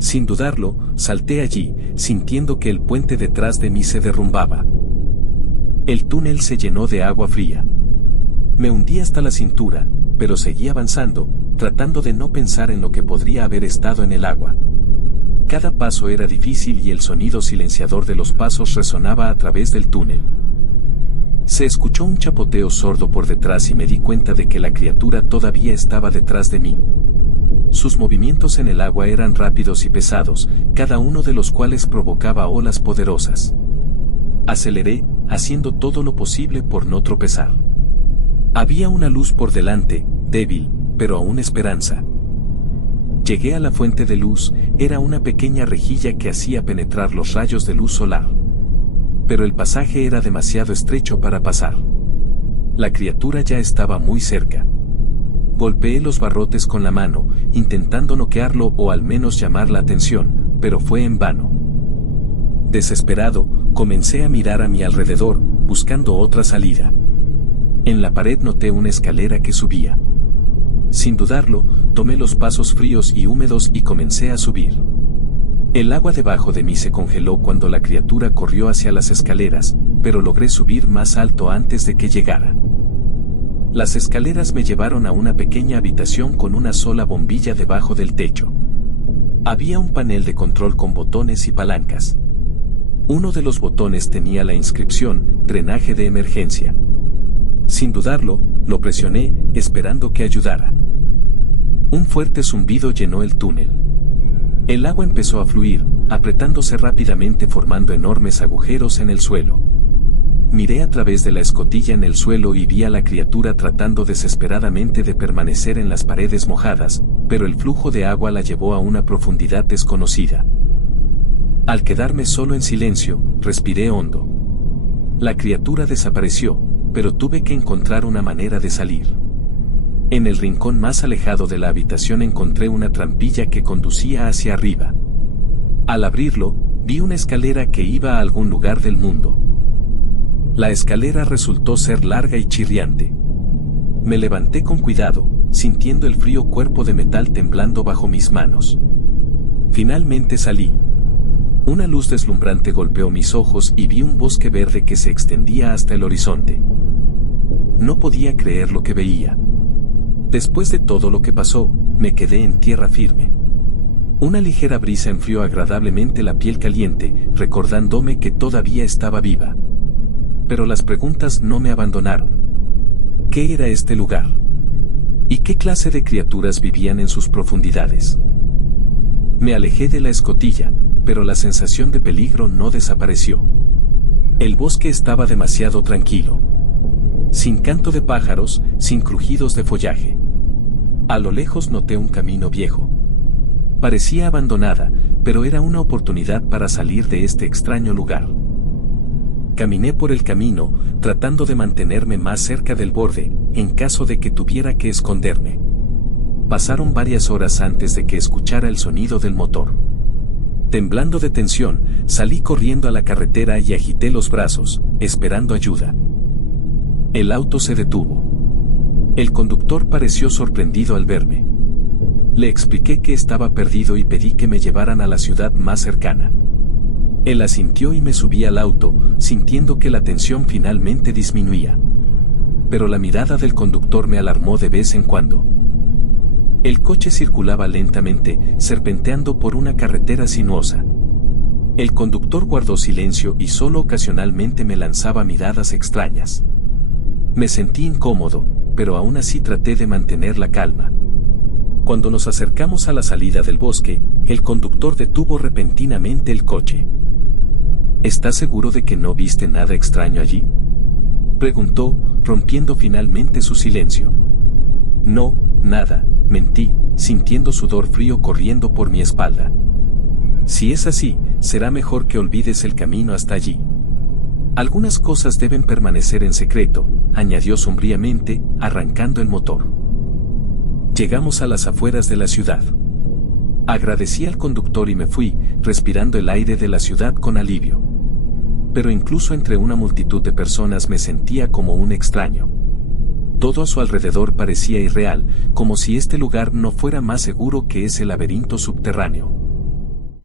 Sin dudarlo, salté allí, sintiendo que el puente detrás de mí se derrumbaba. El túnel se llenó de agua fría. Me hundí hasta la cintura, pero seguí avanzando, tratando de no pensar en lo que podría haber estado en el agua. Cada paso era difícil y el sonido silenciador de los pasos resonaba a través del túnel. Se escuchó un chapoteo sordo por detrás y me di cuenta de que la criatura todavía estaba detrás de mí. Sus movimientos en el agua eran rápidos y pesados, cada uno de los cuales provocaba olas poderosas. Aceleré, haciendo todo lo posible por no tropezar. Había una luz por delante, débil, pero aún esperanza. Llegué a la fuente de luz, era una pequeña rejilla que hacía penetrar los rayos de luz solar. Pero el pasaje era demasiado estrecho para pasar. La criatura ya estaba muy cerca. Golpeé los barrotes con la mano, intentando noquearlo o al menos llamar la atención, pero fue en vano. Desesperado, comencé a mirar a mi alrededor, buscando otra salida. En la pared noté una escalera que subía. Sin dudarlo, tomé los pasos fríos y húmedos y comencé a subir. El agua debajo de mí se congeló cuando la criatura corrió hacia las escaleras, pero logré subir más alto antes de que llegara. Las escaleras me llevaron a una pequeña habitación con una sola bombilla debajo del techo. Había un panel de control con botones y palancas. Uno de los botones tenía la inscripción, drenaje de emergencia. Sin dudarlo, lo presioné, esperando que ayudara. Un fuerte zumbido llenó el túnel. El agua empezó a fluir, apretándose rápidamente formando enormes agujeros en el suelo. Miré a través de la escotilla en el suelo y vi a la criatura tratando desesperadamente de permanecer en las paredes mojadas, pero el flujo de agua la llevó a una profundidad desconocida. Al quedarme solo en silencio, respiré hondo. La criatura desapareció, pero tuve que encontrar una manera de salir. En el rincón más alejado de la habitación encontré una trampilla que conducía hacia arriba. Al abrirlo, vi una escalera que iba a algún lugar del mundo. La escalera resultó ser larga y chirriante. Me levanté con cuidado, sintiendo el frío cuerpo de metal temblando bajo mis manos. Finalmente salí. Una luz deslumbrante golpeó mis ojos y vi un bosque verde que se extendía hasta el horizonte. No podía creer lo que veía. Después de todo lo que pasó, me quedé en tierra firme. Una ligera brisa enfrió agradablemente la piel caliente, recordándome que todavía estaba viva. Pero las preguntas no me abandonaron. ¿Qué era este lugar? ¿Y qué clase de criaturas vivían en sus profundidades? Me alejé de la escotilla, pero la sensación de peligro no desapareció. El bosque estaba demasiado tranquilo. Sin canto de pájaros, sin crujidos de follaje. A lo lejos noté un camino viejo. Parecía abandonada, pero era una oportunidad para salir de este extraño lugar. Caminé por el camino, tratando de mantenerme más cerca del borde, en caso de que tuviera que esconderme. Pasaron varias horas antes de que escuchara el sonido del motor. Temblando de tensión, salí corriendo a la carretera y agité los brazos, esperando ayuda. El auto se detuvo. El conductor pareció sorprendido al verme. Le expliqué que estaba perdido y pedí que me llevaran a la ciudad más cercana. Él asintió y me subí al auto, sintiendo que la tensión finalmente disminuía. Pero la mirada del conductor me alarmó de vez en cuando. El coche circulaba lentamente, serpenteando por una carretera sinuosa. El conductor guardó silencio y solo ocasionalmente me lanzaba miradas extrañas. Me sentí incómodo, pero aún así traté de mantener la calma. Cuando nos acercamos a la salida del bosque, el conductor detuvo repentinamente el coche. ¿Estás seguro de que no viste nada extraño allí?, preguntó, rompiendo finalmente su silencio. No, nada, mentí, sintiendo sudor frío corriendo por mi espalda. Si es así, será mejor que olvides el camino hasta allí. Algunas cosas deben permanecer en secreto, añadió sombríamente, arrancando el motor. Llegamos a las afueras de la ciudad. Agradecí al conductor y me fui, respirando el aire de la ciudad con alivio. Pero incluso entre una multitud de personas me sentía como un extraño. Todo a su alrededor parecía irreal, como si este lugar no fuera más seguro que ese laberinto subterráneo.